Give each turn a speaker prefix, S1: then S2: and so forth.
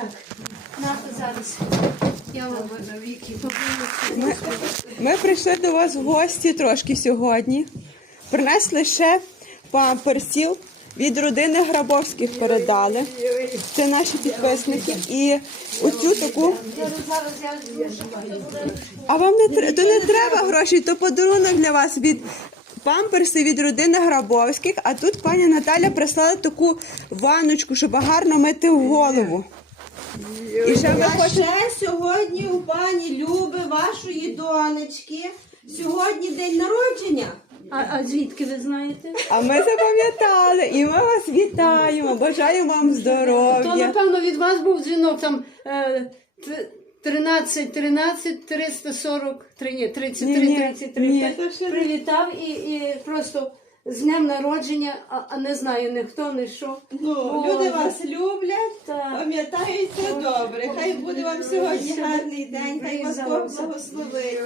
S1: Так, нато зараз. Я
S2: Ми, ми прийшли до вас в гості трошки сьогодні. Принесли ще памперсів від родини Грабовських передали. Це наші підписники. І оцю таку. А вам не тр- то не треба грошей, то подарунок для вас від памперси від родини Грабовських. А тут пані Наталя прислала таку ванночку, щоб гарно мити в голову. І ще ми
S3: А
S2: хочемо.
S3: ще сьогодні у пані Люби, вашої донечки, сьогодні день народження.
S1: А, а звідки ви знаєте?
S2: А ми запам'ятали, і ми вас вітаємо. Бажаємо вам
S1: То,
S2: здоров'я.
S1: напевно, від вас був дзвінок там е, т- 13, 13, 343, ні, 33,
S2: Ні, ні,
S1: 33.
S2: ні,
S1: Так
S2: то ще не-
S1: Привітав і, і просто з днем народження, а, а не знаю, ні хто, ні що.
S3: Ну,
S1: Боже.
S3: люди вас люблять, Пам'ятають добре. Хай буде вам сьогодні гарний день, хай вас Бог благословить.